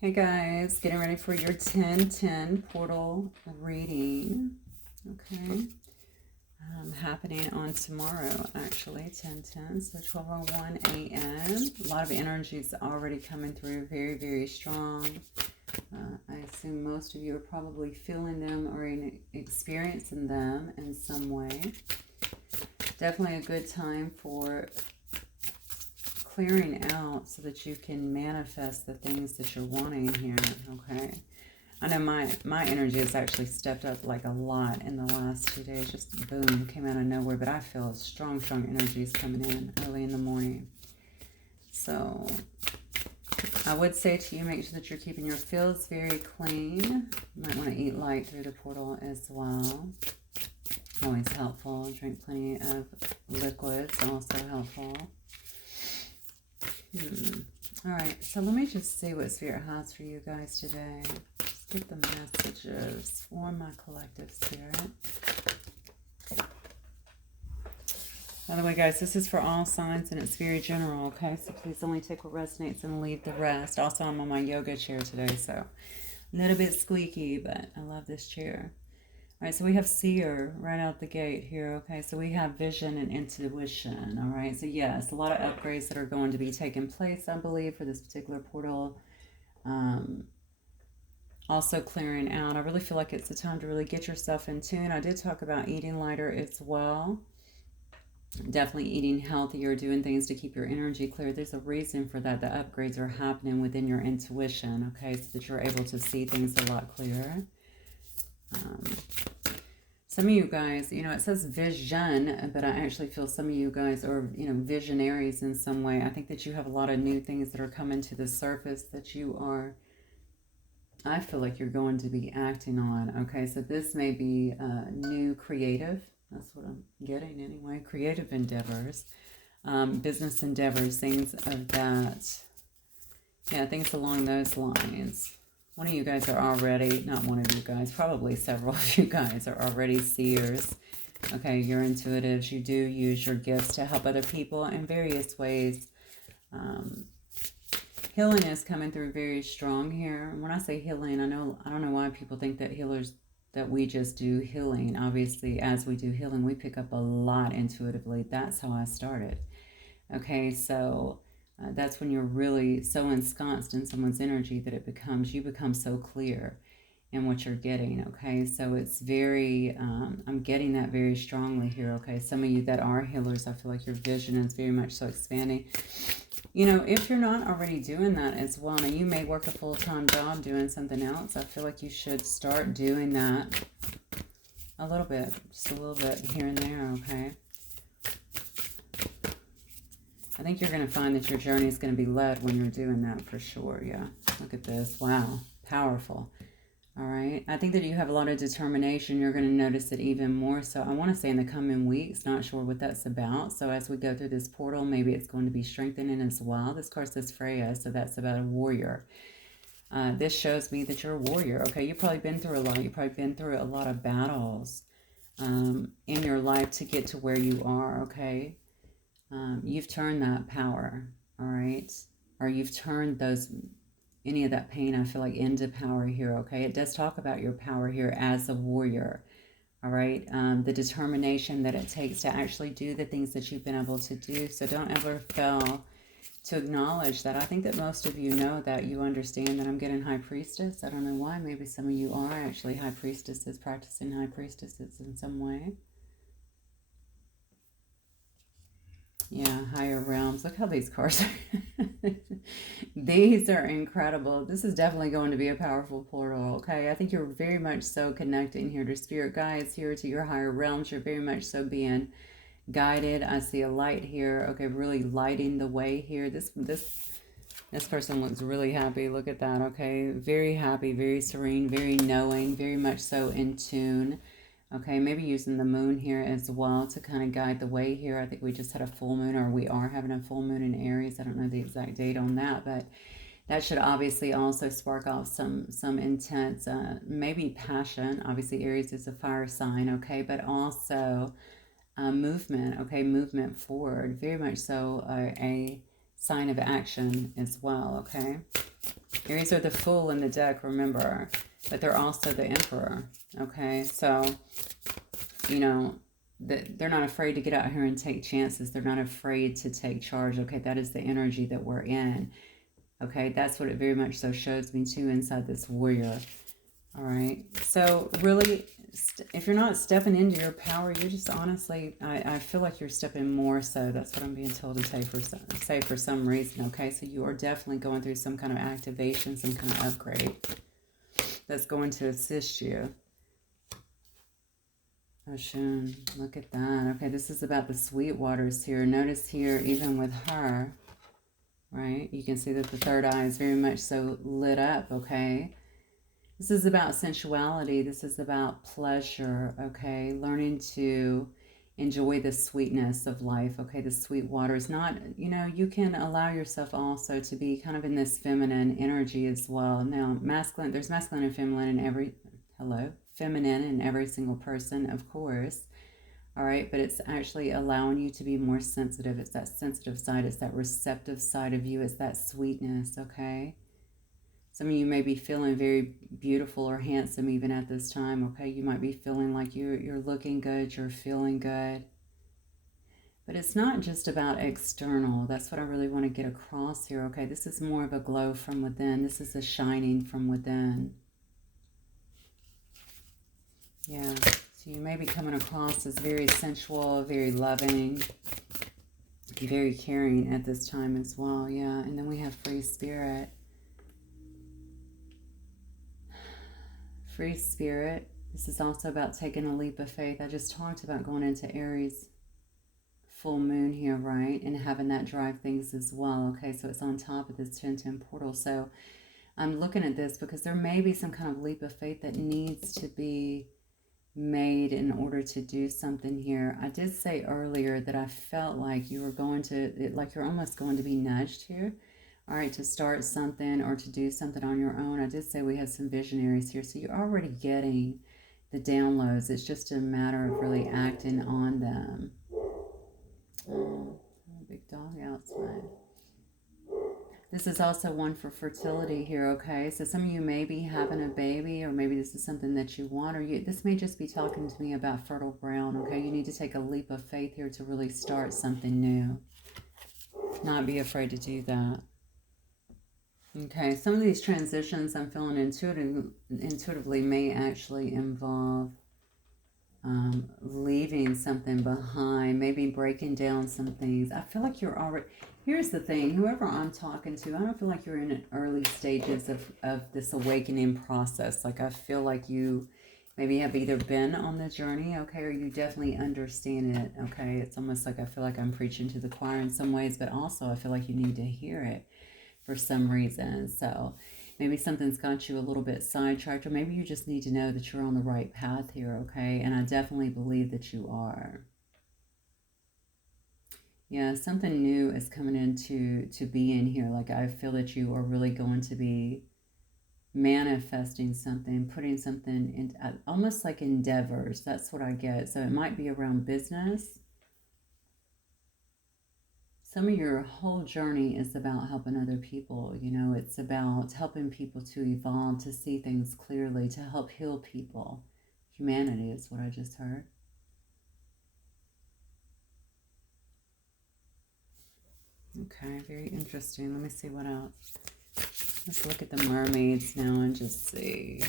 Hey guys, getting ready for your 10-10 portal reading. Okay. Happening on tomorrow, actually, 10-10, so 12:01 a.m. A lot of energies already coming through, very, very strong. I assume most of you are probably feeling them or experiencing them in some way. Definitely a good time for clearing out so that you can manifest the things that you're wanting here, okay? I know my energy has actually stepped up like a lot in the last 2 days. Just boom, came out of nowhere. But I feel strong, strong energies coming in early in the morning. So I would say to you, make sure that you're keeping your fields very clean. You might want to eat light through the portal as well. Always helpful. Drink plenty of liquids, also helpful. All right, so let me just see what Spirit has for you guys today. Just get the messages for my collective spirit. By the way, guys, this is for all signs and it's very general, okay? So please only take what resonates and leave the rest. Also, I'm on my yoga chair today, so a little bit squeaky, but I love this chair. All right, so we have seer right out the gate here, okay? So we have vision and intuition, all right? So yes, a lot of upgrades that are going to be taking place, I believe, for this particular portal. Also clearing out. I really feel like it's the time to really get yourself in tune. I did talk about eating lighter as well. Definitely eating healthier, doing things to keep your energy clear. There's a reason for that. The upgrades are happening within your intuition, okay? So that you're able to see things a lot clearer. Some of you guys, it says vision, but I actually feel some of you guys are, visionaries in some way. I think that you have a lot of new things that are coming to the surface that you are, I feel like you're going to be acting on. Okay, so this may be new creative. That's what I'm getting anyway. Creative endeavors, business endeavors, things of that. Yeah, things along those lines. One of you guys are already, not one of you guys, probably several of you guys are already seers. Okay, you're intuitives. You do use your gifts to help other people in various ways. Healing is coming through very strong here. When I say healing, I don't know why people think that healers, that we just do healing. Obviously, as we do healing, we pick up a lot intuitively. That's how I started. Okay, so that's when you're really so ensconced in someone's energy that you become so clear in what you're getting, okay? So it's very, I'm getting that very strongly here, okay? Some of you that are healers, I feel like your vision is very much so expanding. If you're not already doing that as well, now you may work a full-time job doing something else. I feel like you should start doing that a little bit, just a little bit here and there, okay? I think you're going to find that your journey is going to be led when you're doing that for sure. Yeah. Look at this. Wow. Powerful. All right. I think that you have a lot of determination. You're going to notice it even more so. I want to say in the coming weeks, not sure what that's about. So as we go through this portal, maybe it's going to be strengthening as well. This card says Freya, so that's about a warrior. This shows me that you're a warrior. Okay. You've probably been through a lot. You've probably been through a lot of battles in your life to get to where you are. Okay. You've turned that power, all right? Or you've turned any of that pain, I feel like, into power here, okay? It does talk about your power here as a warrior, all right? The determination that it takes to actually do the things that you've been able to do. So don't ever fail to acknowledge that. I think that most of you know that. You understand that I'm getting High Priestess. I don't know why. Maybe some of you are actually High Priestesses, practicing High Priestesses in some way. Yeah, higher realms. Look how these cards are. These are incredible. This is definitely going to be a powerful portal, okay? I think you're very much so connecting here to spirit guides, here to your higher realms. You're very much so being guided. I see a light here, okay, really lighting the way here. This person looks really happy. Look at that, okay? Very happy, very serene, very knowing, very much so in tune. Okay, maybe using the moon here as well to kind of guide the way here. I think we just had a full moon, or we are having a full moon in Aries. I don't know the exact date on that, but that should obviously also spark off some intense, maybe passion. Obviously, Aries is a fire sign, okay, but also movement, okay, movement forward. Very much so a sign of action as well, okay. Aries are the Fool in the deck, remember, but they're also the Emperor, okay? So, you know, they're not afraid to get out here and take chances. They're not afraid to take charge, okay? That is the energy that we're in, okay? That's what it very much so shows me, too, inside this warrior, all right? So, really, if you're not stepping into your power, you're just honestly, I feel like you're stepping more so. That's what I'm being told to say for some reason, okay? So you are definitely going through some kind of activation, some kind of upgrade that's going to assist you. Ocean, look at that. Okay, this is about the sweet waters here. Notice here, even with her, right? You can see that the third eye is very much so lit up, okay? This is about sensuality. This is about pleasure, okay? Learning to enjoy the sweetness of life, okay? The sweet waters. Not, you know, you can allow yourself also to be kind of in this feminine energy as well. Now, masculine, there's masculine and feminine in every, feminine in every single person, of course. All right, but it's actually allowing you to be more sensitive. It's that sensitive side. It's that receptive side of you. It's that sweetness, okay? Some of you may be feeling very beautiful or handsome even at this time, okay? You might be feeling like you're looking good, you're feeling good. But it's not just about external. That's what I really want to get across here, okay? This is more of a glow from within. This is a shining from within. Yeah, so you may be coming across as very sensual, very loving, very caring at this time as well, yeah. And then we have free spirit. Free spirit. This is also about taking a leap of faith. I just talked about going into Aries full moon here, right? And having that drive things as well, okay? So it's on top of this 10-10 portal. So I'm looking at this because there may be some kind of leap of faith that needs to be made in order to do something here. I did say earlier that I felt like you were going to, like you're almost going to be nudged here, all right, to start something or to do something on your own. I did say we had some visionaries here, so you're already getting the downloads. It's just a matter of really acting on them. Big dog outside. This is also one for fertility here, okay? So some of you may be having a baby, or maybe this is something that you want, or this may just be talking to me about fertile ground, okay? You need to take a leap of faith here to really start something new. Not be afraid to do that. Okay, some of these transitions I'm feeling intuitively may actually involve leaving something behind, maybe breaking down some things. I feel like you're already, here's the thing, whoever I'm talking to, I don't feel like you're in early stages of this awakening process. Like I feel like you maybe have either been on the journey, okay, or you definitely understand it, okay? It's almost like I feel like I'm preaching to the choir in some ways, but also I feel like you need to hear it for some reason. So maybe something's got you a little bit sidetracked, or maybe you just need to know that you're on the right path here, okay? And I definitely believe that you are. Yeah, something new is coming into being here. Like I feel that you are really going to be manifesting something, putting something in, almost like endeavors. That's what I get. So it might be around business. Some of your whole journey is about helping other people. You know, it's about helping people to evolve, to see things clearly, to help heal people. Humanity is what I just heard. Okay, very interesting. Let me see what else. Let's look at the mermaids now and just see.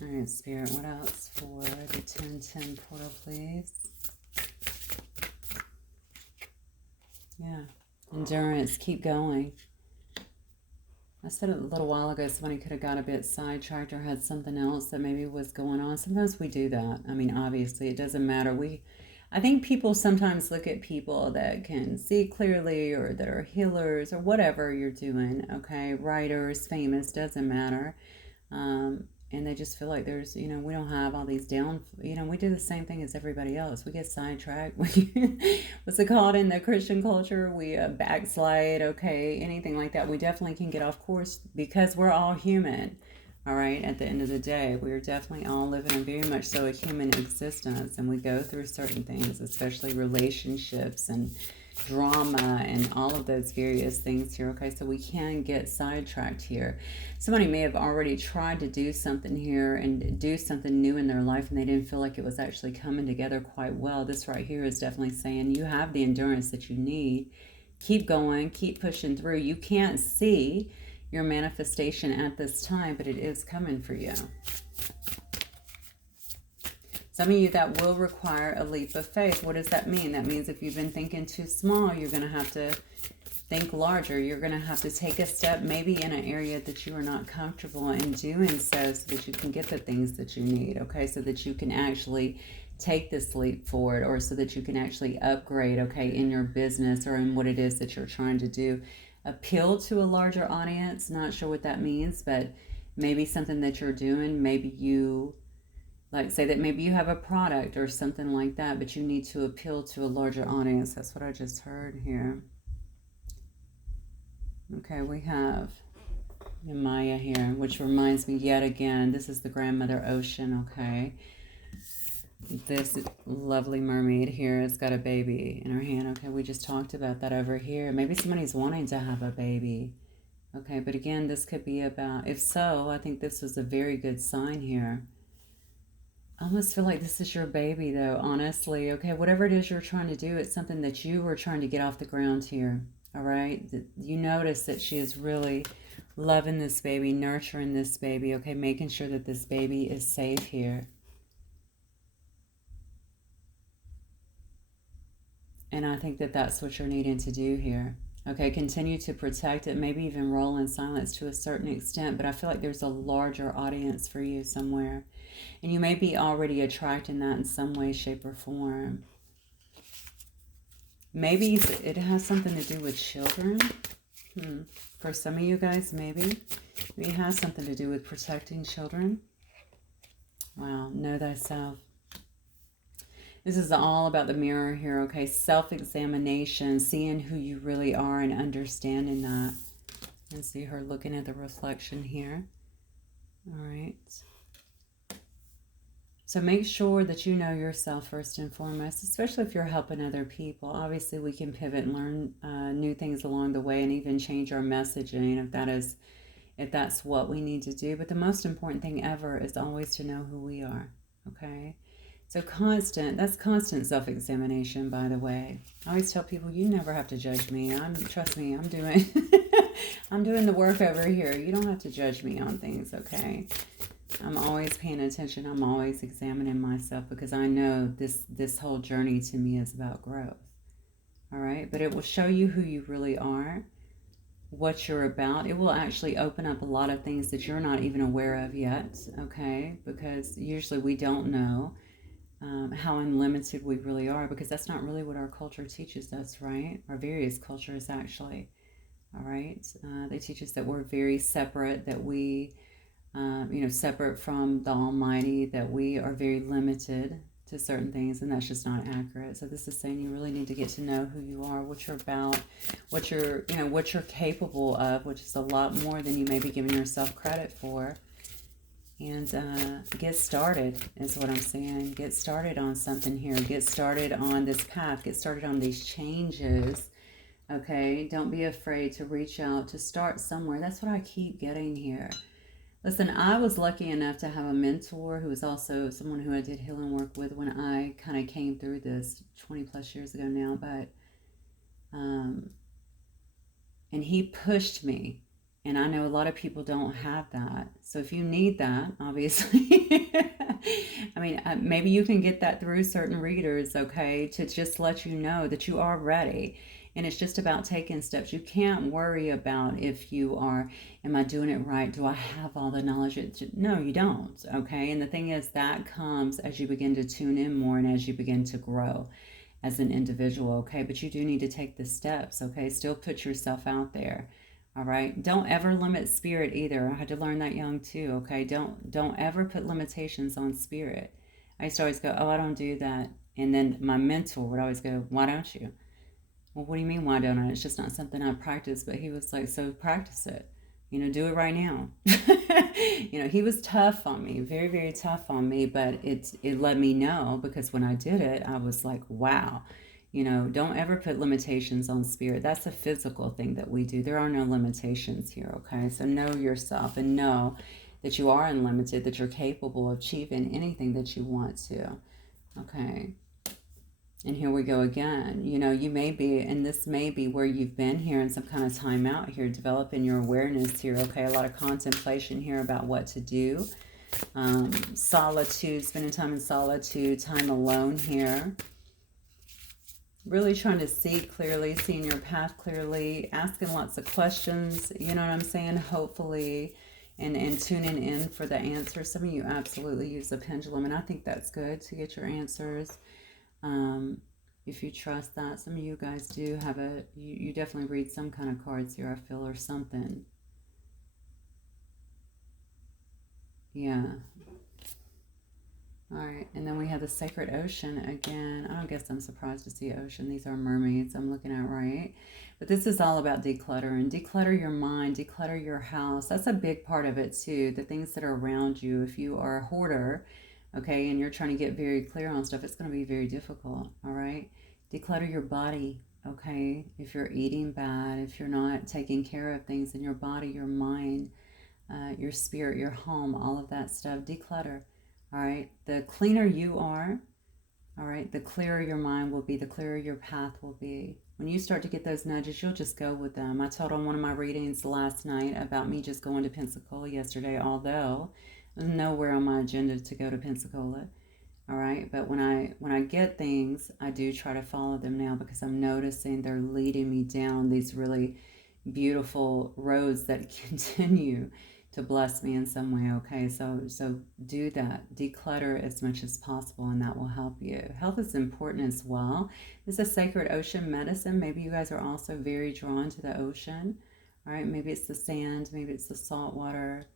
All right, Spirit, what else for the 10-10 portal, please? Yeah, endurance, keep going. I said it a little while ago, somebody could have got a bit sidetracked or had something else that maybe was going on. Sometimes we do that. I mean, obviously, it doesn't matter. I think people sometimes look at people that can see clearly or that are healers or whatever you're doing, okay? Writers, famous, doesn't matter. And they just feel like there's, you know, we don't have all these we do the same thing as everybody else. We get sidetracked. What's it called in the Christian culture? We backslide, okay? Anything like that. We definitely can get off course because we're all human, all right? At the end of the day, we're definitely all living in very much so a human existence, and we go through certain things, especially relationships and drama and all of those various things here. Okay, so we can get sidetracked here. Somebody may have already tried to do something here and do something new in their life, and they didn't feel like it was actually coming together quite well. This right here is definitely saying you have the endurance that you need. Keep going, keep pushing through. You can't see your manifestation at this time, but it is coming for you. Some of you, that will require a leap of faith. What does that mean? That means if you've been thinking too small, you're going to have to think larger. You're going to have to take a step maybe in an area that you are not comfortable in doing so that you can get the things that you need, okay? So that you can actually take this leap forward, or so that you can actually upgrade, okay, in your business or in what it is that you're trying to do. Appeal to a larger audience. Not sure what that means, but maybe something that you're doing, maybe you... like say that maybe you have a product or something like that, but you need to appeal to a larger audience. That's what I just heard here. Okay, we have Maya here, which reminds me yet again, this is the grandmother ocean, okay? This lovely mermaid here has got a baby in her hand. Okay, we just talked about that over here. Maybe somebody's wanting to have a baby. Okay, but again, this could be about, if so, I think this was a very good sign here. I almost feel like this is your baby, though, honestly. Okay, whatever it is you're trying to do, it's something that you were trying to get off the ground here, all right? You notice that she is really loving this baby, nurturing this baby, okay, making sure that this baby is safe here. And I think that that's what you're needing to do here. Okay, continue to protect it, maybe even roll in silence to a certain extent, but I feel like there's a larger audience for you somewhere. And you may be already attracting that in some way, shape, or form. Maybe it has something to do with children. For some of you guys, maybe it has something to do with protecting children. Wow, know thyself. This is all about the mirror here, okay? Self-examination, seeing who you really are and understanding that. And see her looking at the reflection here. All right. So make sure that you know yourself first and foremost, especially if you're helping other people. Obviously, we can pivot and learn new things along the way and even change our messaging if that's what we need to do. But the most important thing ever is always to know who we are, okay? So that's constant self-examination, by the way. I always tell people, you never have to judge me. Trust me, I'm doing I'm doing the work over here. You don't have to judge me on things, okay? I'm always paying attention. I'm always examining myself because I know this whole journey to me is about growth. All right? But it will show you who you really are, what you're about. It will actually open up a lot of things that you're not even aware of yet, okay? Because usually we don't know how unlimited we really are, because that's not really what our culture teaches us, right? Our various cultures, actually. All right? They teach us that we're very separate, that we... separate from the Almighty, that we are very limited to certain things, and that's just not accurate. So this is saying you really need to get to know who you are, what you're about, what you're capable of, which is a lot more than you may be giving yourself credit for. And get started is what I'm saying. Get started on something here. Get started on this path. Get started on these changes. Okay? Don't be afraid to reach out, to start somewhere. That's what I keep getting here. Listen, I was lucky enough to have a mentor who was also someone who I did healing work with when I kind of came through this 20 plus years ago now, but and he pushed me, and I know a lot of people don't have that. So if you need that, obviously, I mean, maybe you can get that through certain readers, okay, to just let you know that you are ready. And it's just about taking steps. You can't worry about if you are, am I doing it right? Do I have all the knowledge? No, you don't, okay? And the thing is, that comes as you begin to tune in more and as you begin to grow as an individual, okay? But you do need to take the steps, okay? Still put yourself out there, all right? Don't ever limit spirit either. I had to learn that young too, okay? Don't ever put limitations on spirit. I used to always go, oh, I don't do that. And then my mentor would always go, why don't you? Well, what do you mean, why don't I? It's just not something I practice. But he was like, so practice it. Do it right now. He was tough on me, very, very tough on me. But it let me know, because when I did it, I was like, wow. You know, don't ever put limitations on spirit. That's a physical thing that we do. There are no limitations here, okay? So know yourself and know that you are unlimited, that you're capable of achieving anything that you want to, okay? And here we go again. You know, you may be, and this may be where you've been here in some kind of time out here, developing your awareness here, okay? A lot of contemplation here about what to do. Solitude, spending time in solitude, time alone here. Really trying to see clearly, seeing your path clearly, asking lots of questions, you know what I'm saying? Hopefully, and tuning in for the answers. Some of you absolutely use a pendulum, and I think that's good to get your answers. If you trust that. Some of you guys do have you definitely read some kind of cards here, I feel, or something. Yeah. All right, and then we have the sacred ocean again. I don't guess I'm surprised to see ocean. These are mermaids I'm looking at, right? But this is all about decluttering. Declutter your mind, declutter your house. That's a big part of it too, the things that are around you. If you are a hoarder, okay, and you're trying to get very clear on stuff, it's going to be very difficult, all right? Declutter your body, okay? If you're eating bad, if you're not taking care of things in your body, your mind, your spirit, your home, all of that stuff, declutter. All right, the cleaner you are, all right, the clearer your mind will be, the clearer your path will be. When you start to get those nudges, you'll just go with them. I told on one of my readings last night about me just going to Pensacola yesterday, although there's nowhere on my agenda to go to Pensacola. All right, but when I get things, I do try to follow them now because I'm noticing they're leading me down these really beautiful roads that continue to bless me in some way, okay? So do that. Declutter as much as possible, and that will help you. Health is important as well. This is sacred ocean medicine. Maybe you guys are also very drawn to the ocean, all right? Maybe it's the sand, maybe it's the salt water,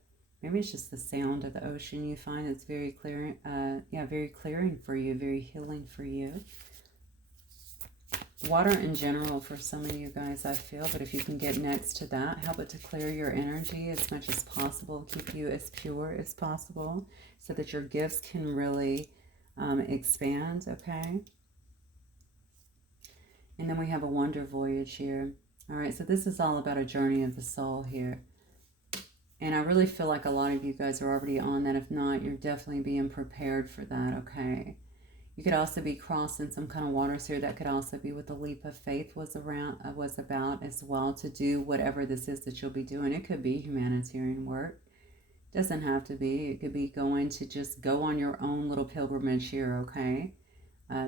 maybe it's just the sound of the ocean. You find it's very clearing, very clearing for you, very healing for you. Water in general for some of you guys, I feel, but if you can get next to that, help it to clear your energy as much as possible, keep you as pure as possible so that your gifts can really expand, okay? And then we have a wonder voyage here. All right, so this is all about a journey of the soul here. And I really feel like a lot of you guys are already on that. If not, you're definitely being prepared for that, okay? You could also be crossing some kind of waters here. That could also be what the leap of faith was about as well, to do whatever this is that you'll be doing. It could be humanitarian work. It doesn't have to be. It could be going to just go on your own little pilgrimage here, okay?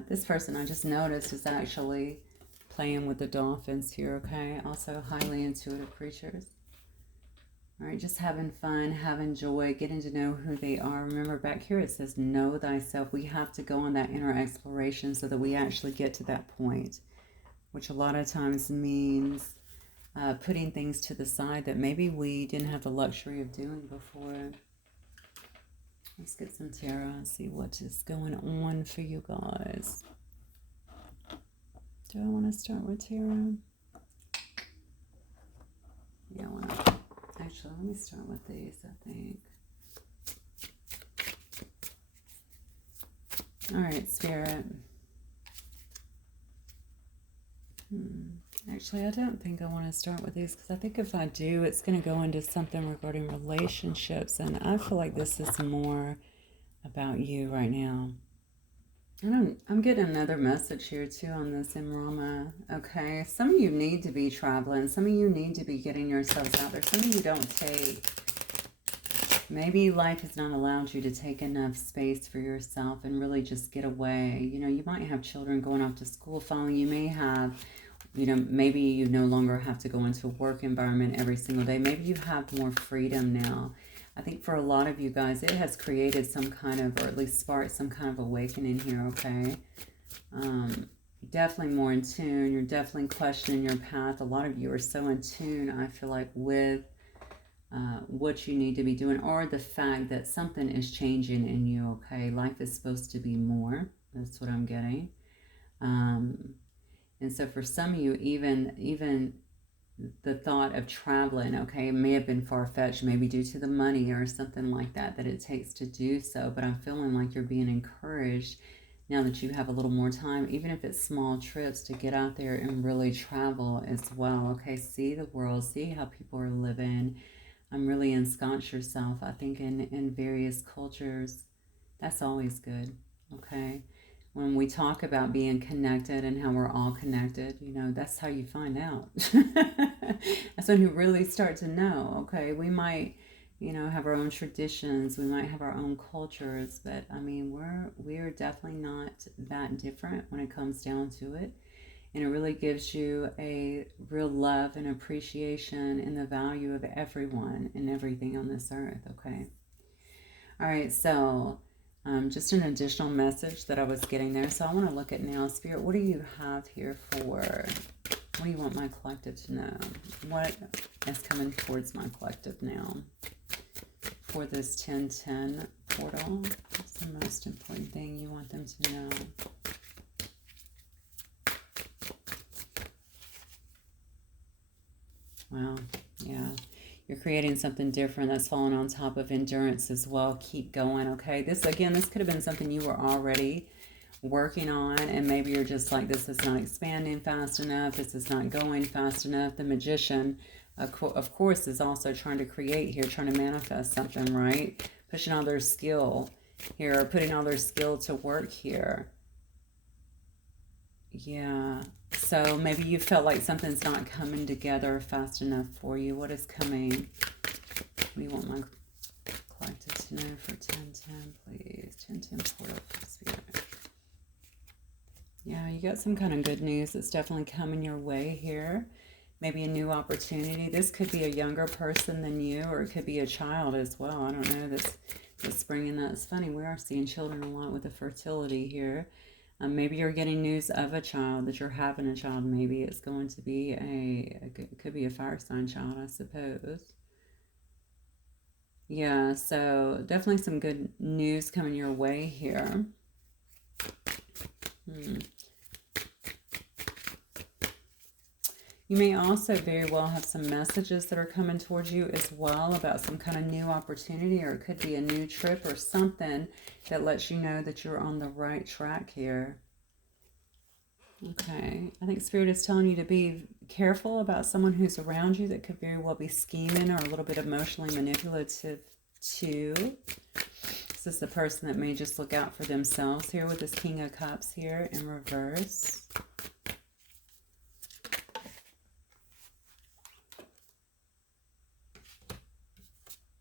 This person I just noticed is actually playing with the dolphins here, okay? Also highly intuitive creatures. All right, just having fun, having joy, getting to know who they are. Remember back here it says, know thyself. We have to go on that inner exploration so that we actually get to that point, which a lot of times means putting things to the side that maybe we didn't have the luxury of doing before. Let's get some tarot and see what is going on for you guys. Do I want to start with tarot? Yeah, I want to. Actually, let me start with these, I think. All right, Spirit. Actually, I don't think I want to start with these because I think if I do, it's going to go into something regarding relationships. And I feel like this is more about you right now. I'm getting another message here too on this Imrama. Okay, some of you need to be traveling. Some of you need to be getting yourselves out there. Some of you don't take. Maybe life has not allowed you to take enough space for yourself and really just get away. You know, you might have children going off to school following. You may have, you know, maybe you no longer have to go into a work environment every single day. Maybe you have more freedom now. I think for a lot of you guys, it has created some kind of, or at least sparked some kind of awakening here, okay? Definitely more in tune. You're definitely questioning your path. A lot of you are so in tune, I feel like, with what you need to be doing, or the fact that something is changing in you, okay? Life is supposed to be more. That's what I'm getting. And so for some of you, even the thought of traveling, okay, it may have been far-fetched, maybe due to the money or something like that it takes to do so, but I'm feeling like you're being encouraged now that you have a little more time, even if it's small trips, to get out there and really travel as well. Okay, see the world, see how people are living. Really ensconce yourself, I think, in various cultures. That's always good. Okay. When we talk about being connected and how we're all connected, that's how you find out. That's when you really start to know. Okay, we might, have our own traditions, we might have our own cultures, but I mean, we're definitely not that different when it comes down to it. And it really gives you a real love and appreciation and the value of everyone and everything on this earth. Okay. All right, so just an additional message that I was getting there. So I want to look at now, Spirit, what do you have here for, what do you want my collective to know? What is coming towards my collective now for this 1010 portal? What's the most important thing you want them to know? Wow, yeah. You're creating something different that's falling on top of endurance as well. Keep going, okay? This could have been something you were already working on, and maybe you're just like, this is not expanding fast enough. This is not going fast enough. The magician, of course, is also trying to create here, trying to manifest something, right? Pushing all their skill here, putting all their skill to work here. Yeah. So maybe you felt like something's not coming together fast enough for you. What is coming? What do you want my collective to know for 1010, please? 1010 portal for Spirit. Yeah, you got some kind of good news that's definitely coming your way here. Maybe a new opportunity. This could be a younger person than you, or it could be a child as well. I don't know. This bringing that. It's funny. We are seeing children a lot with the fertility here. Maybe you're getting news of a child, that you're having a child. Maybe it's going to be it could be a fire sign child, I suppose. Yeah, so definitely some good news coming your way here. You may also very well have some messages that are coming towards you as well about some kind of new opportunity, or it could be a new trip or something that lets you know that you're on the right track here. Okay, I think Spirit is telling you to be careful about someone who's around you that could very well be scheming or a little bit emotionally manipulative too. This is the person that may just look out for themselves here with this King of Cups here in reverse.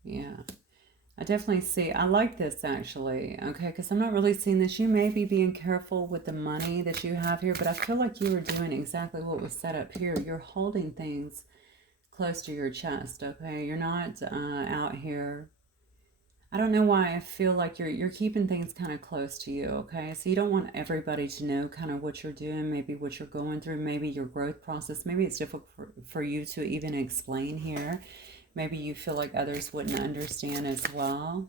Yeah, I definitely see. I like this actually, okay, because I'm not really seeing this. You may be being careful with the money that you have here, but I feel like you are doing exactly what was set up here. You're holding things close to your chest, okay? You're not out here. I don't know why I feel like you're keeping things kind of close to you, okay? So you don't want everybody to know kind of what you're doing, maybe what you're going through, maybe your growth process. Maybe it's difficult for you to even explain here. Maybe you feel like others wouldn't understand as well.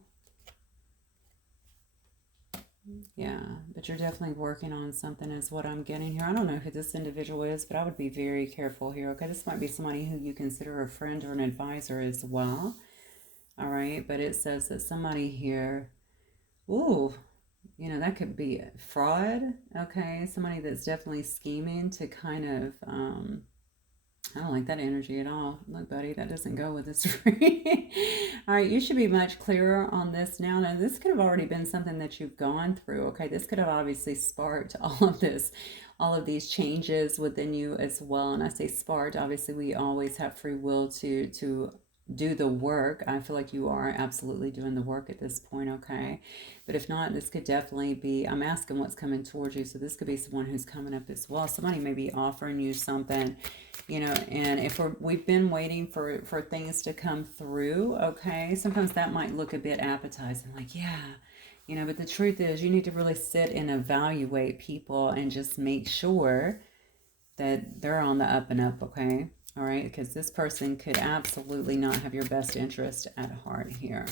Yeah, but you're definitely working on something is what I'm getting here. I don't know who this individual is, but I would be very careful here. Okay, this might be somebody who you consider a friend or an advisor as well. All right, but it says that somebody here, ooh, that could be fraud. Okay, somebody that's definitely scheming to kind of, I don't like that energy at all. Look, buddy, that doesn't go with this reading. All right, you should be much clearer on this now. Now, this could have already been something that you've gone through, okay? This could have obviously sparked all of this, all of these changes within you as well. And I say sparked, obviously we always have free will to do the work. I feel like you are absolutely doing the work at this point, okay? But if not, this could definitely be, I'm asking what's coming towards you. So this could be someone who's coming up as well. Somebody may be offering you something, and if we've been waiting for things to come through, okay, sometimes that might look a bit appetizing, like, yeah, but the truth is you need to really sit and evaluate people and just make sure that they're on the up and up, okay? All right, because this person could absolutely not have your best interest at heart here.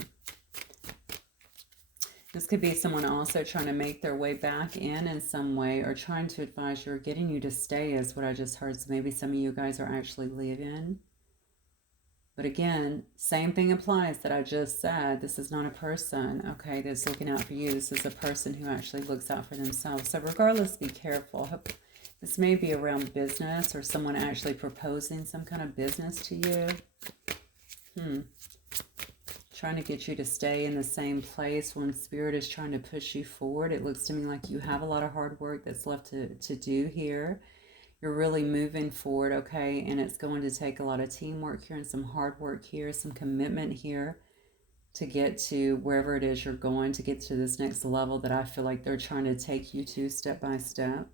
This could be someone also trying to make their way back in some way, or trying to advise you or getting you to stay is what I just heard. So maybe some of you guys are actually leaving. But again, same thing applies that I just said. This is not a person, okay, that's looking out for you. This is a person who actually looks out for themselves. So regardless, be careful. This may be around business or someone actually proposing some kind of business to you. Trying to get you to stay in the same place when Spirit is trying to push you forward. It looks to me like you have a lot of hard work that's left to do here. You're really moving forward, okay? And it's going to take a lot of teamwork here and some hard work here, some commitment here to get to wherever it is you're going, to get to this next level that I feel like they're trying to take you to step by step.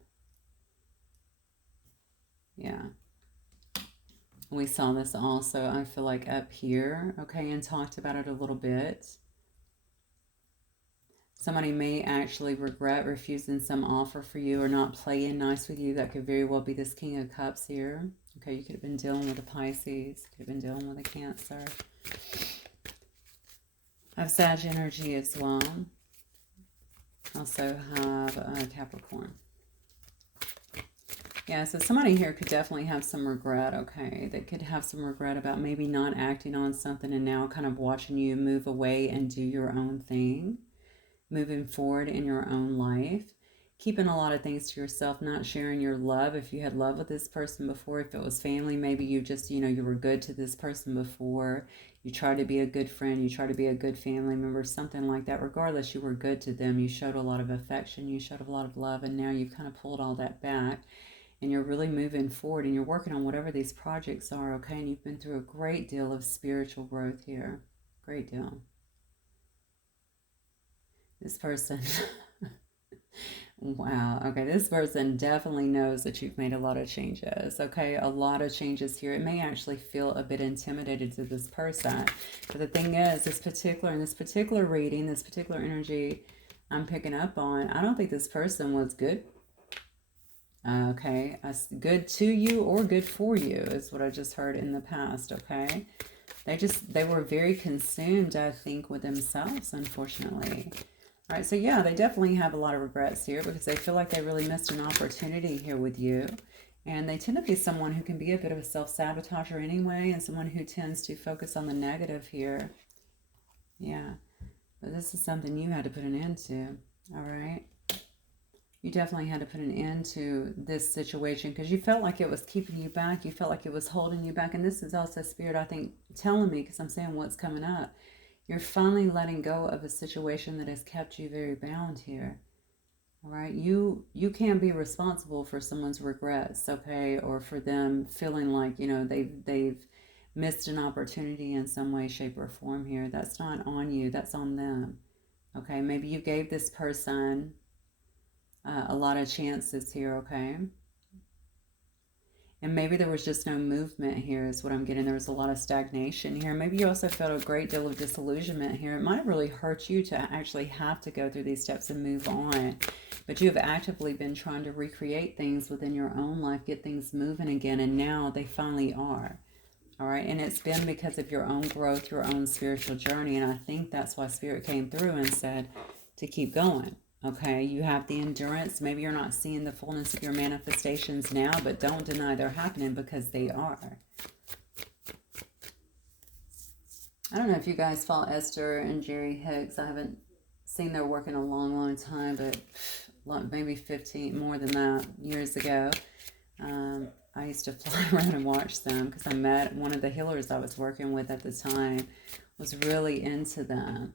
Yeah. We saw this also, I feel like, up here, okay, and talked about it a little bit. Somebody may actually regret refusing some offer for you or not playing nice with you. That could very well be this King of Cups here. Okay, you could have been dealing with a Pisces. Could have been dealing with a Cancer. I have Sag energy as well. Also have a Capricorn. Yeah, so somebody here could definitely have some regret, okay? They could have some regret about maybe not acting on something and now kind of watching you move away and do your own thing. Moving forward in your own life, keeping a lot of things to yourself, not sharing your love. If you had love with this person before, if it was family, maybe you just, you were good to this person before. You tried to be a good friend, you tried to be a good family member, something like that. Regardless, you were good to them. You showed a lot of affection, you showed a lot of love, and now you've kind of pulled all that back. And you're really moving forward and you're working on whatever these projects are, okay? And you've been through a great deal of spiritual growth here. Great deal. This person, wow, okay, this person definitely knows that you've made a lot of changes, okay? A lot of changes here. It may actually feel a bit intimidated to this person. But the thing is, in this particular reading, this particular energy I'm picking up on, I don't think this person was good. Okay, good to you or good for you is what I just heard in the past, okay? They were very consumed, I think, with themselves, unfortunately. All right, so yeah, they definitely have a lot of regrets here because they feel like they really missed an opportunity here with you. And they tend to be someone who can be a bit of a self-sabotager anyway, and someone who tends to focus on the negative here. Yeah, but this is something you had to put an end to, all right? You definitely had to put an end to this situation because you felt like it was keeping you back. You felt like it was holding you back. And this is also Spirit, I think, telling me, because I'm saying what's coming up. You're finally letting go of a situation that has kept you very bound here. All right, you can't be responsible for someone's regrets, okay, or for them feeling like they've missed an opportunity in some way, shape, or form here. That's not on you. That's on them. Okay, maybe you gave this person a lot of chances here, okay. And maybe there was just no movement here is what I'm getting. There was a lot of stagnation here. Maybe you also felt a great deal of disillusionment here. It might have really hurt you to actually have to go through these steps and move on. But you have actively been trying to recreate things within your own life, get things moving again, and now they finally are. All right, and it's been because of your own growth, your own spiritual journey, and I think that's why Spirit came through and said to keep going. Okay, you have the endurance. Maybe you're not seeing the fullness of your manifestations now, but don't deny they're happening because they are. I don't know if you guys follow Esther and Jerry Hicks. I haven't seen their work in a long, long time, but maybe 15, more than that, years ago. I used to fly around and watch them because I met one of the healers I was working with at the time, was really into them.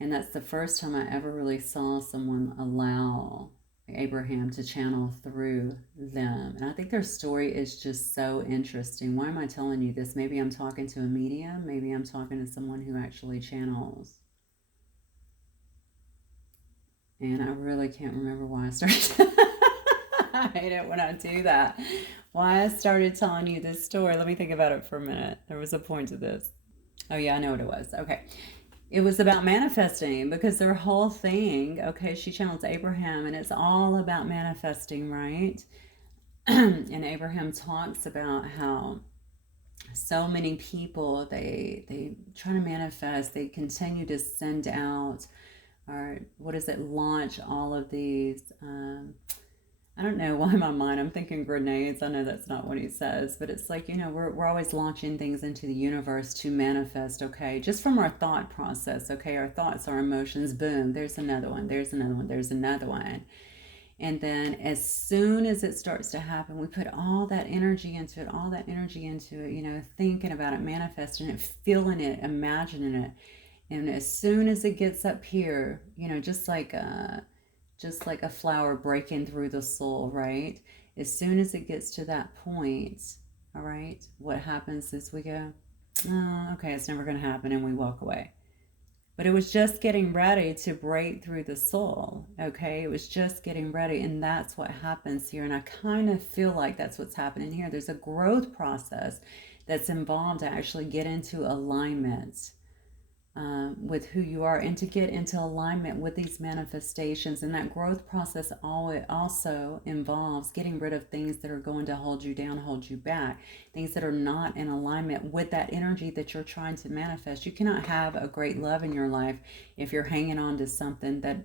And that's the first time I ever really saw someone allow Abraham to channel through them. And I think their story is just so interesting. Why am I telling you this? Maybe I'm talking to a medium. Maybe I'm talking to someone who actually channels. And I really can't remember why I started. I hate it when I do that. Why I started telling you this story. Let me think about it for a minute. There was a point to this. Oh yeah, I know what it was. Okay. It was about manifesting because their whole thing, okay, she channels Abraham and it's all about manifesting, right? And Abraham talks about how so many people, they try to manifest, they continue to send out, or what is it, launch all of these I don't know why my mind, I'm thinking grenades. I know that's not what he says, but it's like, we're always launching things into the universe to manifest, okay? Just from our thought process, okay? Our thoughts, our emotions, boom, there's another one, there's another one, there's another one. And then as soon as it starts to happen, we put all that energy into it, all that energy into it, thinking about it, manifesting it, feeling it, imagining it. And as soon as it gets up here, just like a flower breaking through the soul, right? As soon as it gets to that point, all right, what happens is we go, oh, okay, it's never going to happen, and we walk away. But it was just getting ready to break through the soul, okay? It was just getting ready, and that's what happens here. And I kind of feel like that's what's happening here. There's a growth process that's involved to actually get into alignment with who you are, and to get into alignment with these manifestations. And that growth process also involves getting rid of things that are going to hold you down, hold you back, things that are not in alignment with that energy that you're trying to manifest. You cannot have a great love in your life if you're hanging on to something that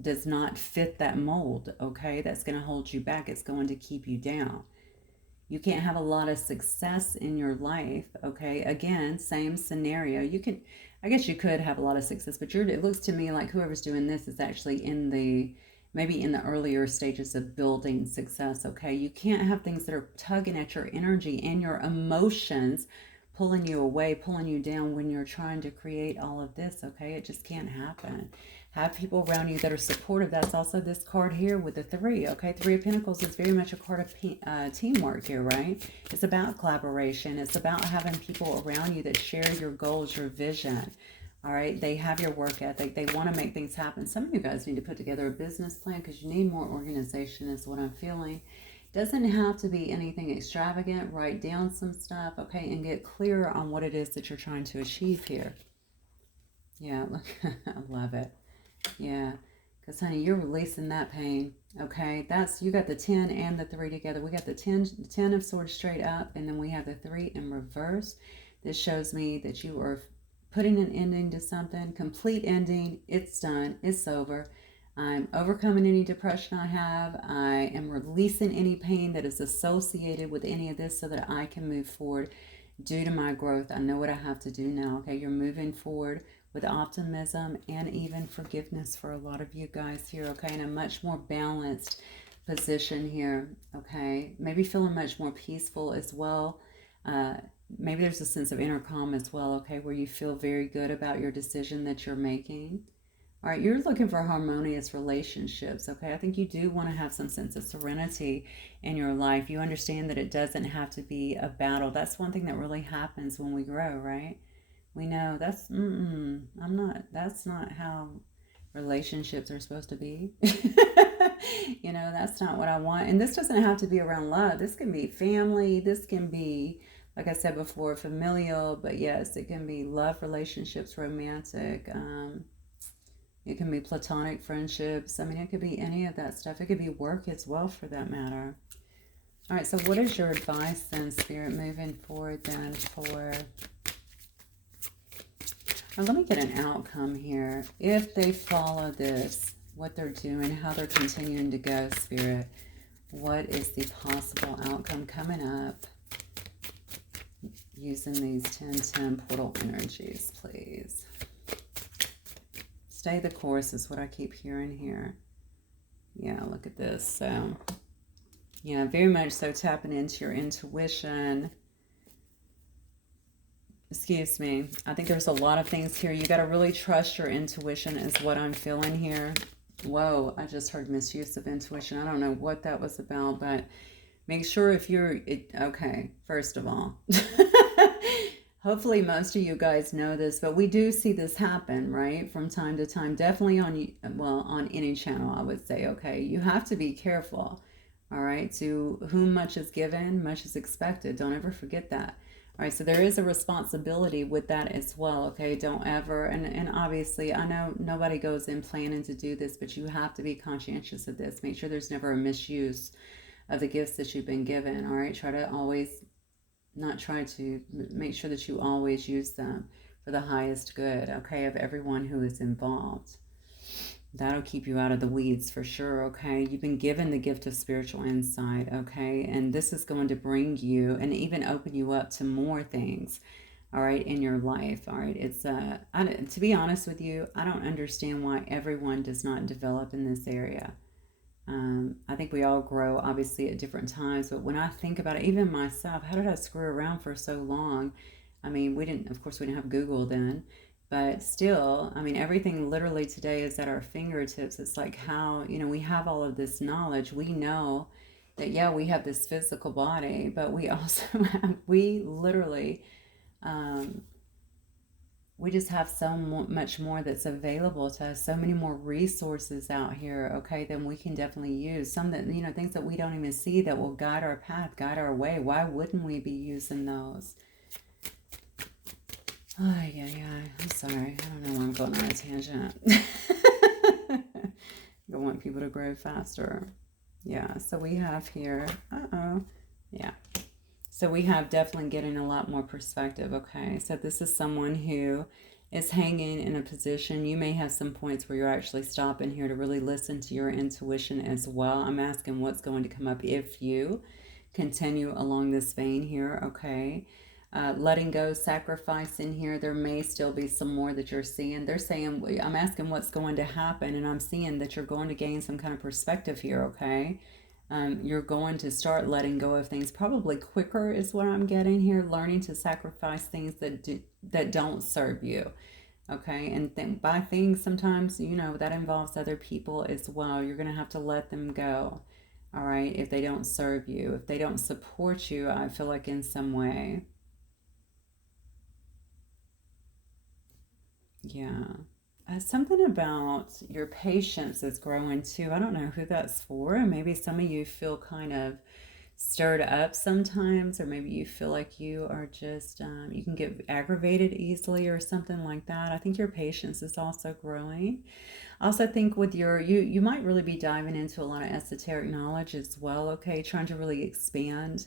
does not fit that mold, okay? That's going to hold you back. It's going to keep you down. You can't have a lot of success in your life, okay? Again, same scenario. I guess you could have a lot of success, but it looks to me like whoever's doing this is actually maybe in the earlier stages of building success, okay? You can't have things that are tugging at your energy and your emotions, pulling you away, pulling you down when you're trying to create all of this, okay? It just can't happen. Have people around you that are supportive. That's also this card here with the 3, okay? 3 of Pentacles is very much a card of teamwork here, right? It's about collaboration. It's about having people around you that share your goals, your vision, all right? They have your work ethic. They want to make things happen. Some of you guys need to put together a business plan because you need more organization is what I'm feeling. Doesn't have to be anything extravagant. Write down some stuff, okay? And get clear on what it is that you're trying to achieve here. Yeah, look, I love it. Yeah, because honey, you're releasing that pain. Okay, you got the 10 and the 3 together. We got the 10 of swords straight up, and then we have the 3 in reverse. This shows me that you are putting an ending to something, complete ending. It's done. It's over. I'm overcoming any depression I have. I am releasing any pain that is associated with any of this so that I can move forward due to my growth. I know what I have to do now. Okay, you're moving forward with optimism and even forgiveness for a lot of you guys here, okay, in a much more balanced position here, okay, maybe feeling much more peaceful as well. Maybe there's a sense of inner calm as well, okay, where you feel very good about your decision that you're making. All right, you're looking for harmonious relationships, okay? I think you do want to have some sense of serenity in your life. You understand that it doesn't have to be a battle. That's one thing that really happens when we grow, right? We know that's that's not how relationships are supposed to be. That's not what I want. And this doesn't have to be around love. This can be family. This can be, like I said before, familial. But yes, it can be love relationships, romantic. It can be platonic friendships. I mean, it could be any of that stuff. It could be work as well, for that matter. All right, so what is your advice then, Spirit, moving forward then for... Now, let me get an outcome here. If they follow this, what they're doing, how they're continuing to go, Spirit, what is the possible outcome coming up using these 10-10 portal energies, please? Stay the course is what I keep hearing here. Yeah, look at this. So, yeah, very much so tapping into your intuition. Excuse me. I think there's a lot of things here. You got to really trust your intuition is what I'm feeling here. Whoa, I just heard misuse of intuition. I don't know what that was about, but make sure if okay, first of all, hopefully most of you guys know this, but we do see this happen, right? From time to time, definitely on any channel, I would say, okay? You have to be careful, all right? To whom much is given, much is expected. Don't ever forget that. All right, so there is a responsibility with that as well, okay? Don't ever, and obviously, I know nobody goes in planning to do this, but you have to be conscientious of this. Make sure there's never a misuse of the gifts that you've been given, all right? Make sure that you always use them for the highest good, okay, of everyone who is involved. That'll keep you out of the weeds for sure, okay? You've been given the gift of spiritual insight, okay? And this is going to bring you and even open you up to more things, all right, in your life, all right? It's, to be honest with you, I don't understand why everyone does not develop in this area. I think we all grow obviously at different times, but when I think about it, even myself, how did I screw around for so long? I mean, of course, we didn't have Google then, but still, I mean, everything literally today is at our fingertips. It's like how, we have all of this knowledge. We know that, yeah, we have this physical body, but we also we literally, um, we just have so much more that's available to us, so many more resources out here, okay, than we can definitely use. Some that, things that we don't even see that will guide our path, guide our way. Why wouldn't we be using those? Oh, yeah. I'm sorry. I don't know why I'm going on a tangent. I want people to grow faster. Yeah, so we have here, yeah. So we have definitely getting a lot more perspective, okay? So this is someone who is hanging in a position. You may have some points where you're actually stopping here to really listen to your intuition as well. I'm asking what's going to come up if you continue along this vein here, okay? Letting go, sacrifice in here. There may still be some more that you're seeing. They're saying, I'm asking what's going to happen, and I'm seeing that you're going to gain some kind of perspective here, okay? You're going to start letting go of things probably quicker is what I'm getting here, learning to sacrifice things that don't serve you, okay? And by things, sometimes, that involves other people as well. You're going to have to let them go, all right, if they don't serve you, if they don't support you, I feel like in some way. Yeah. Something about your patience is growing too. I don't know who that's for. Maybe some of you feel kind of stirred up sometimes, or maybe you feel like you are just, you can get aggravated easily or something like that. I think your patience is also growing. I also think with you might really be diving into a lot of esoteric knowledge as well, okay? Trying to really expand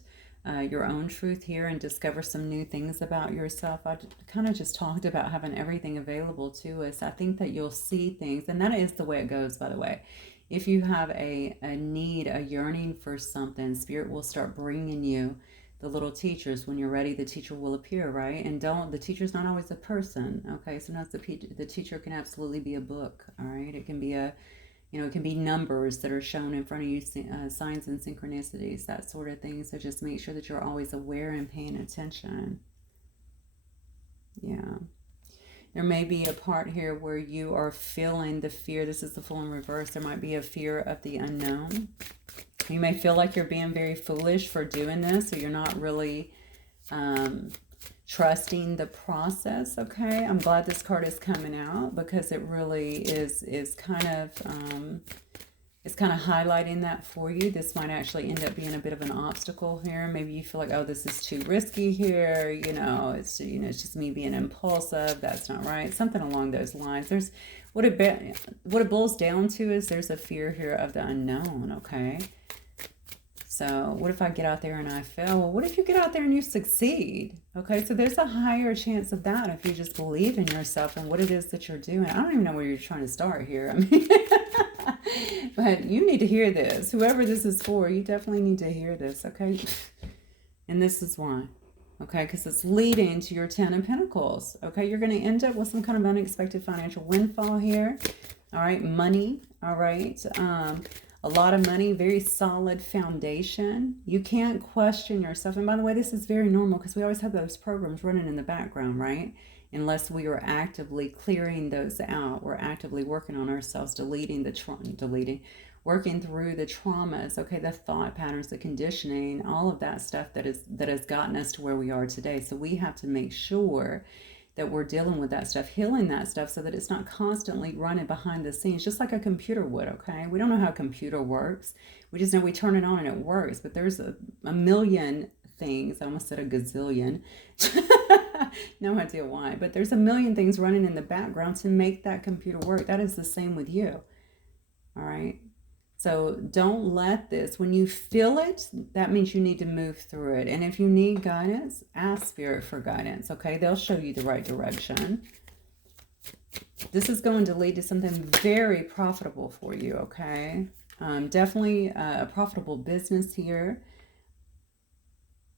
your own truth here and discover some new things about yourself. I kind of just talked about having everything available to us. I think that you'll see things, and that is the way it goes, by the way. If you have a need, a yearning for something, Spirit will start bringing you the little teachers. When you're ready, the teacher will appear, right? And the teacher's not always a person, okay? Sometimes the teacher can absolutely be a book, all right? It can be it can be numbers that are shown in front of you, signs and synchronicities, that sort of thing. So just make sure that you're always aware and paying attention. Yeah. There may be a part here where you are feeling the fear. This is the Fool in reverse. There might be a fear of the unknown. You may feel like you're being very foolish for doing this, or you're not really trusting the process, okay? I'm glad this card is coming out because it really is kind of it's kind of highlighting that for you. This might actually end up being a bit of an obstacle here. Maybe you feel like, oh, this is too risky here. It's just me being impulsive. That's not right. Something along those lines. There's what it boils down to is there's a fear here of the unknown, okay? So what if I get out there and I fail? Well, what if you get out there and you succeed? Okay, so there's a higher chance of that if you just believe in yourself and what it is that you're doing. I don't even know where you're trying to start here. I mean, but you need to hear this. Whoever this is for, you definitely need to hear this, okay? And this is why, okay? Because it's leading to your 10 of Pentacles, okay? You're going to end up with some kind of unexpected financial windfall here, all right? Money, all right? A lot of money, very solid foundation. You can't question yourself. And by the way, this is very normal because we always have those programs running in the background, right? Unless we are actively clearing those out. We're actively working on ourselves, working through the traumas, okay, the thought patterns, the conditioning, all of that stuff that has gotten us to where we are today. So we have to make sure that we're dealing with that stuff, healing that stuff so that it's not constantly running behind the scenes, just like a computer would, okay? We don't know how a computer works. We just know we turn it on and it works, but there's a million things. I almost said a gazillion. No idea why, but there's a million things running in the background to make that computer work. That is the same with you, all right? So don't let this, when you feel it, that means you need to move through it. And if you need guidance, ask Spirit for guidance, okay? They'll show you the right direction. This is going to lead to something very profitable for you, okay? Definitely a profitable business here.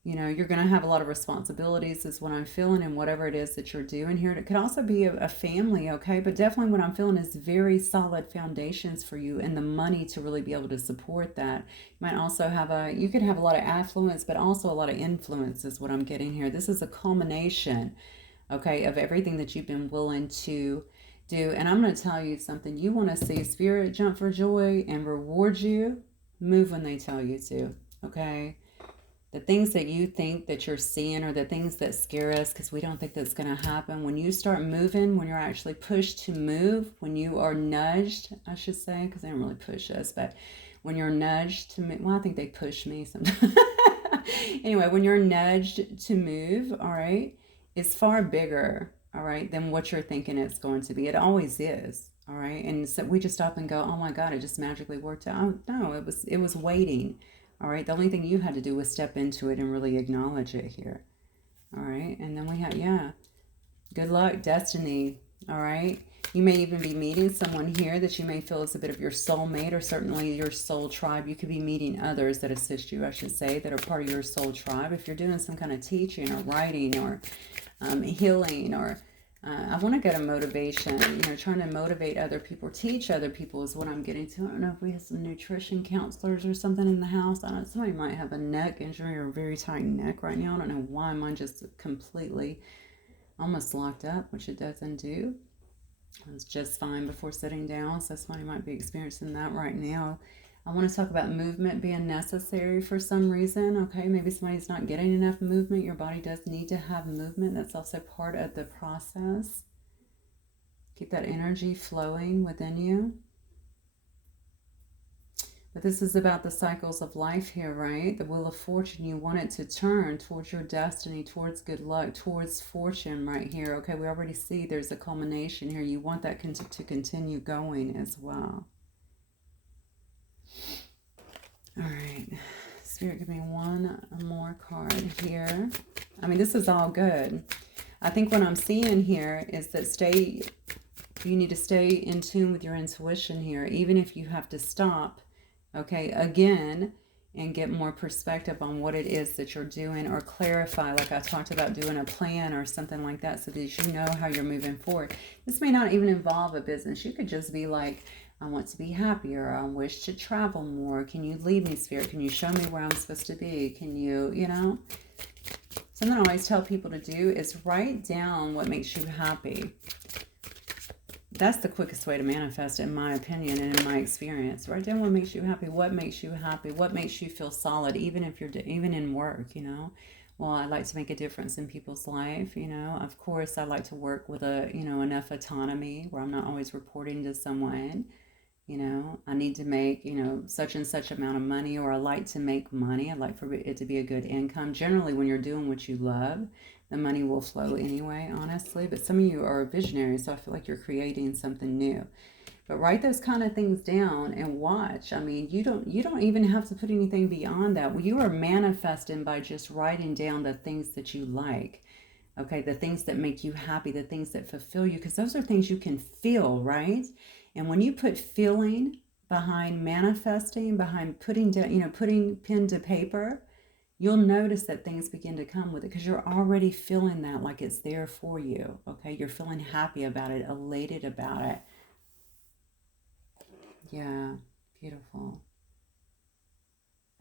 You know, you're going to have a lot of responsibilities is what I'm feeling, and whatever it is that you're doing here. It could also be a family, okay? But definitely what I'm feeling is very solid foundations for you and the money to really be able to support that. You might also have you could have a lot of affluence, but also a lot of influence is what I'm getting here. This is a culmination, okay, of everything that you've been willing to do. And I'm going to tell you something. You want to see spirit jump for joy and reward you, move when they tell you to, okay? The things that you think that you're seeing or the things that scare us because we don't think that's going to happen, when you start moving, when you're actually pushed to move, when you are nudged, I should say, because they don't really push us, but when you're nudged to move, well, I think they push me sometimes. Anyway, when you're nudged to move, all right, it's far bigger, all right, than what you're thinking it's going to be. It always is, all right. And so we just stop and go, oh my God, it just magically worked out. Oh, no, it was waiting. All right, the only thing you had to do was step into it and really acknowledge it here. All right, and then we have, yeah, good luck, destiny. All right, you may even be meeting someone here that you may feel is a bit of your soulmate, or certainly your soul tribe. You could be meeting others that assist you, I should say, that are part of your soul tribe. If you're doing some kind of teaching or writing or healing, or I want to get a motivation, you know, trying to motivate other people, teach other people is what I'm getting to. I don't know if we have some nutrition counselors or something in the house. I don't know, somebody might have a neck injury or a very tight neck right now. I don't know why mine just completely almost locked up, which it doesn't do. I was just fine before sitting down, so somebody might be experiencing that right now. I want to talk about movement being necessary for some reason. Okay, maybe somebody's not getting enough movement. Your body does need to have movement. That's also part of the process. Keep that energy flowing within you. But this is about the cycles of life here, right? The wheel of fortune, you want it to turn towards your destiny, towards good luck, towards fortune right here. Okay, we already see there's a culmination here. You want that to continue going as well. All right, Spirit, give me one more card here. I mean, this is all good. I think what I'm seeing here is that you need to stay in tune with your intuition here, even if you have to stop, okay, again, and get more perspective on what it is that you're doing, or clarify, like I talked about, doing a plan or something like that, so that you know how you're moving forward. This may not even involve a business. You could just be like, I want to be happier. I wish to travel more. Can you lead me, Spirit? Can you show me where I'm supposed to be? Can you, you know? Something I always tell people to do is write down what makes you happy. That's the quickest way to manifest, in my opinion and in my experience. Write down what makes you happy. What makes you happy? What makes you feel solid, even if you're even in work, you know? Well, I like to make a difference in people's life, you know? Of course, I like to work with enough autonomy where I'm not always reporting to someone. You know, I need to make, such and such amount of money, or I like to make money. I like for it to be a good income. Generally, when you're doing what you love, the money will flow anyway, honestly. But some of you are visionaries, so I feel like you're creating something new. But write those kind of things down and watch. I mean, you don't even have to put anything beyond that. Well, you are manifesting by just writing down the things that you like. Okay, the things that make you happy, the things that fulfill you, because those are things you can feel, right? And when you put feeling behind manifesting, behind putting down, putting pen to paper, you'll notice that things begin to come with it, because you're already feeling that like it's there for you. Okay, you're feeling happy about it, elated about it. Yeah, beautiful.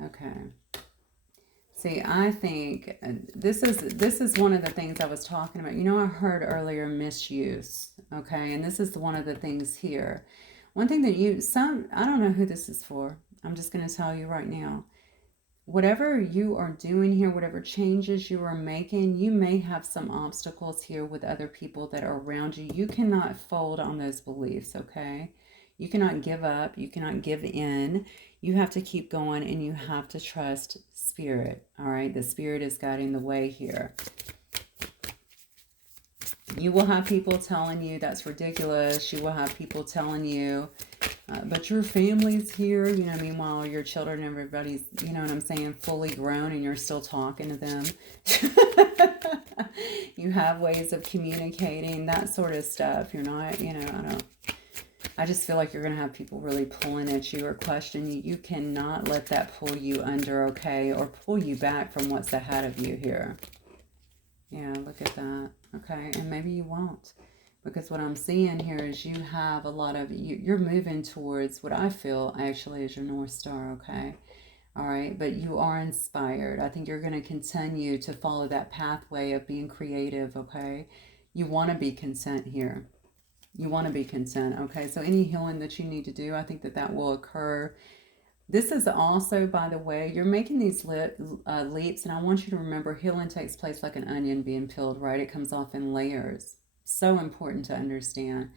Okay. See, I think this is one of the things I was talking about. I heard earlier misuse, okay? And this is one of the things here. One thing that I don't know who this is for. I'm just going to tell you right now. Whatever you are doing here, whatever changes you are making, you may have some obstacles here with other people that are around you. You cannot fold on those beliefs, okay? You cannot give up. You cannot give in. You have to keep going, and you have to trust Spirit, all right? The Spirit is guiding the way here. You will have people telling you that's ridiculous. You will have people telling you, but your family's here, meanwhile your children, everybody's, what I'm saying, fully grown, and you're still talking to them. you have ways of communicating, that sort of stuff. You're not, I just feel like you're going to have people really pulling at you or questioning you. You cannot let that pull you under, okay, or pull you back from what's ahead of you here. Yeah, look at that. Okay, and maybe you won't. Because what I'm seeing here is you have a lot of, you're moving towards what I feel actually is your North Star, okay? All right, but you are inspired. I think you're going to continue to follow that pathway of being creative, okay? You want to be content here. You want to be content, okay? So any healing that you need to do, I think that will occur. This is also, by the way, you're making these leaps, and I want you to remember healing takes place like an onion being peeled, right? It comes off in layers. So important to understand,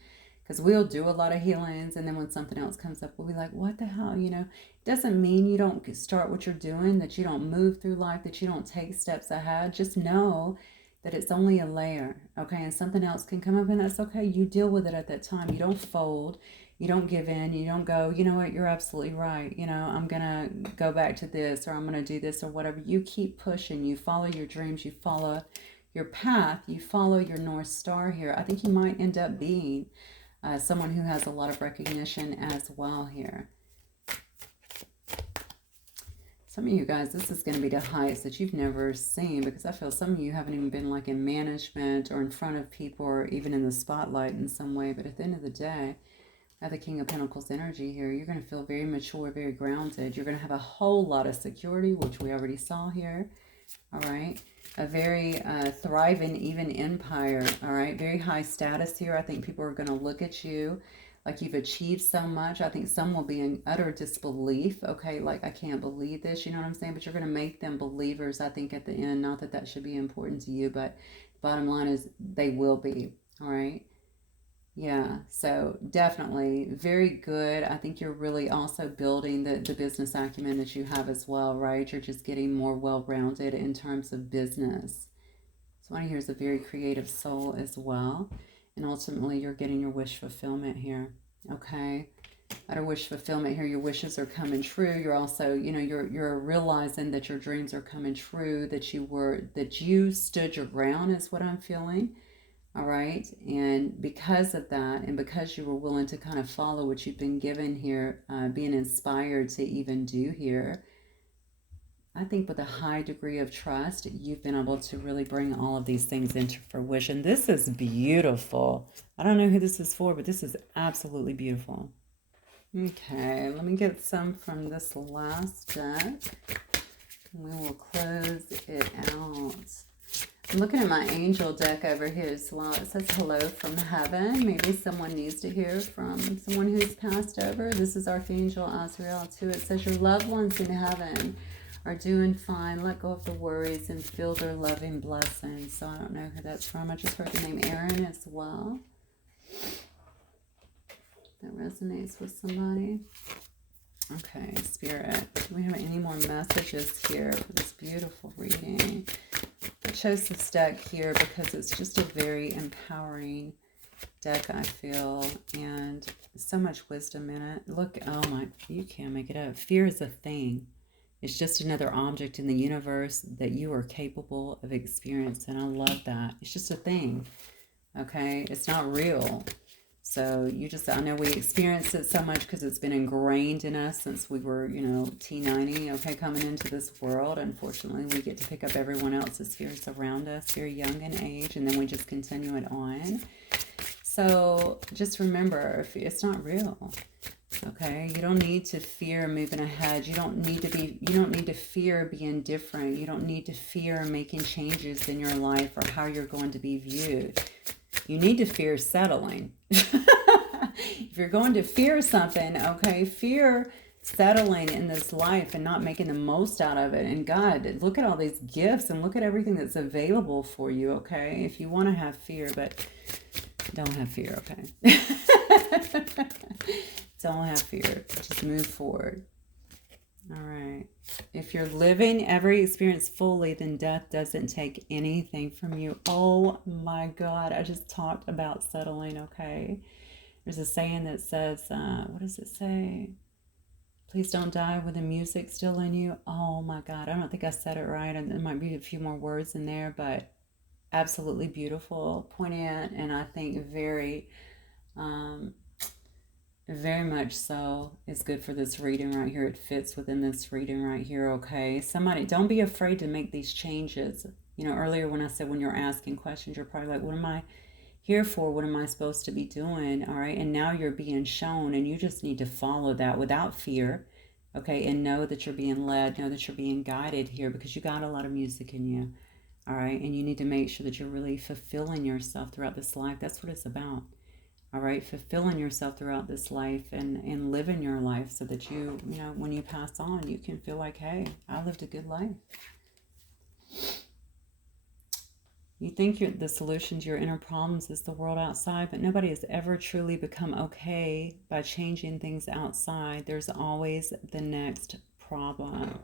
because we'll do a lot of healings, and then when something else comes up, we'll be like, what the hell, It doesn't mean you don't start what you're doing, that you don't move through life, that you don't take steps ahead. Just know that it's only a layer, okay? And something else can come up, and that's okay. You deal with it at that time. You don't fold. You don't give in. You don't go, you know what, you're absolutely right. I'm going to go back to this, or I'm going to do this, or whatever. You keep pushing. You follow your dreams. You follow your path. You follow your North Star here. I think you might end up being someone who has a lot of recognition as well here. Some of you guys, this is going to be the heights that you've never seen, because I feel some of you haven't even been like in management or in front of people or even in the spotlight in some way. But at the end of the day, I have the King of Pentacles energy here. You're going to feel very mature, very grounded. You're going to have a whole lot of security, which we already saw here. All right. A very thriving, even empire. All right. Very high status here. I think people are going to look at you like you've achieved so much. I think some will be in utter disbelief. Okay. Like, I can't believe this. You know what I'm saying? But you're going to make them believers, I think, at the end. Not that that should be important to you, but the bottom line is they will be. All right. Yeah, so definitely very good. I think you're really also building the business acumen that you have as well, right? You're just getting more well-rounded in terms of business. So I hear is a very creative soul as well. And ultimately, you're getting your wish fulfillment here, okay? Out wish fulfillment here, your wishes are coming true. You're also, you're realizing that your dreams are coming true, that you stood your ground is what I'm feeling. All right. And because of that, and because you were willing to kind of follow what you've been given here, being inspired to even do here, I think with a high degree of trust, you've been able to really bring all of these things into fruition. This is beautiful. I don't know who this is for, but this is absolutely beautiful. Okay, let me get some from this last deck. We will close it out. I'm looking at my angel deck over here as well. It says hello from heaven. Maybe someone needs to hear from someone who's passed over. This is Archangel Azrael too. It says your loved ones in heaven are doing fine. Let go of the worries and feel their loving blessings. So I don't know who that's from. I just heard the name Aaron as well. That resonates with somebody. Okay, Spirit. Do we have any more messages here for this beautiful reading? I chose this deck here because it's just a very empowering deck, I feel, and so much wisdom in it. Look, oh my, you can't make it up. Fear is a thing. It's just another object in the universe that you are capable of experiencing. I love that. It's just a thing, okay? It's not real. So I know we experience it so much because it's been ingrained in us since we were, T90, okay, coming into this world. Unfortunately, we get to pick up everyone else's fears around us, very young in age, and then we just continue it on. So just remember, it's not real, okay? You don't need to fear moving ahead. You don't need to fear being different. You don't need to fear making changes in your life or how you're going to be viewed. You need to fear settling. If you're going to fear something, okay, fear settling in this life and not making the most out of it. And God, look at all these gifts and look at everything that's available for you, okay? If you want to have fear, but don't have fear, okay? Don't have fear. Just move forward. All right. If you're living every experience fully, then death doesn't take anything from you. Oh my God. I just talked about settling, okay? There's a saying that says, what does it say? Please don't die with the music still in you. Oh my God. I don't think I said it right. And there might be a few more words in there, but absolutely beautiful, poignant, and I think um, very much so is good for this reading right here. It fits within this reading right here, okay? Somebody, don't be afraid to make these changes. You know, earlier when I said when you're asking questions, you're probably like, what am I here for? What am I supposed to be doing? All right. And now you're being shown, and you just need to follow that without fear. Okay. And know that you're being led, know that you're being guided here because you got a lot of music in you. All right. And you need to make sure that you're really fulfilling yourself throughout this life. That's what it's about. All right. Fulfilling yourself throughout this life and living your life so that you know, when you pass on, you can feel like, hey, I lived a good life. You think the solution to your inner problems is the world outside, but nobody has ever truly become okay by changing things outside. There's always the next problem.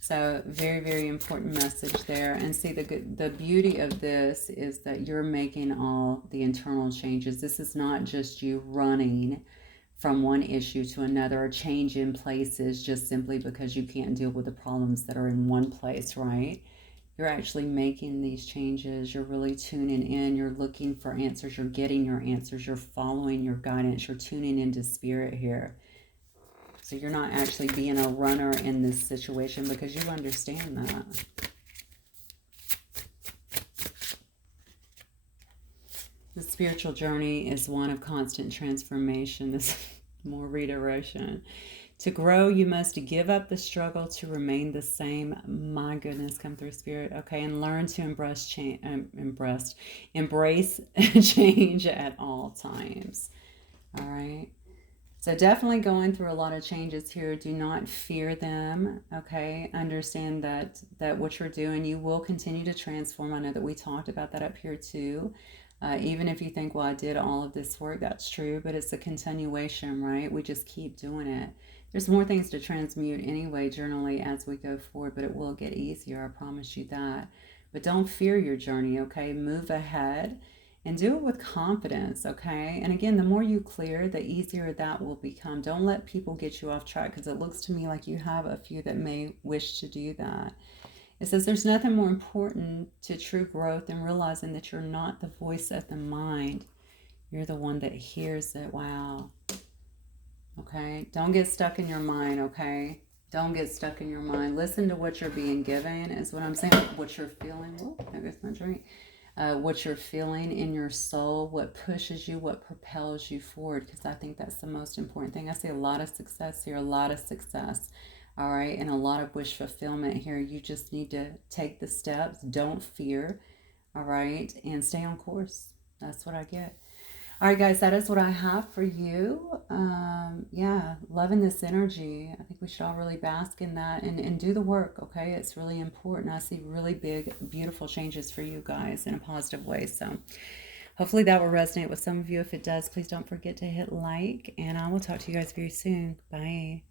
So very, very important message there. And see, the beauty of this is that you're making all the internal changes. This is not just you running from one issue to another or changing places just simply because you can't deal with the problems that are in one place, right? You're actually making these changes. You're really tuning in. You're looking for answers. You're getting your answers. You're following your guidance. You're tuning into spirit here. So you're not actually being a runner in this situation because you understand that. The spiritual journey is one of constant transformation. This more reiteration. To grow, you must give up the struggle to remain the same. My goodness, come through spirit. Okay, and learn to embrace change at all times. All right. So definitely going through a lot of changes here. Do not fear them. Okay. Understand that what you're doing, you will continue to transform. I know that we talked about that up here too. Even if you think, well, I did all of this work, that's true, but it's a continuation, right? We just keep doing it. There's more things to transmute anyway, journally, as we go forward, but it will get easier. I promise you that. But don't fear your journey, okay? Move ahead and do it with confidence, okay? And again, the more you clear, the easier that will become. Don't let people get you off track because it looks to me like you have a few that may wish to do that. It says there's nothing more important to true growth than realizing that you're not the voice of the mind. You're the one that hears it. Wow. Okay? Don't get stuck in your mind, okay? Don't get stuck in your mind. Listen to what you're being given, is what I'm saying. What you're feeling. Oh, I guess my drink. What you're feeling in your soul, what pushes you, what propels you forward, because I think that's the most important thing. I see a lot of success here, a lot of success. All right, and a lot of wish fulfillment here. You just need to take the steps. Don't fear. All right, and stay on course. That's what I get. All right, guys, that is what I have for you. Yeah, loving this energy. I think we should all really bask in that and do the work, okay? It's really important. I see really big, beautiful changes for you guys in a positive way. So hopefully that will resonate with some of you. If it does, please don't forget to hit like, and I will talk to you guys very soon. Bye.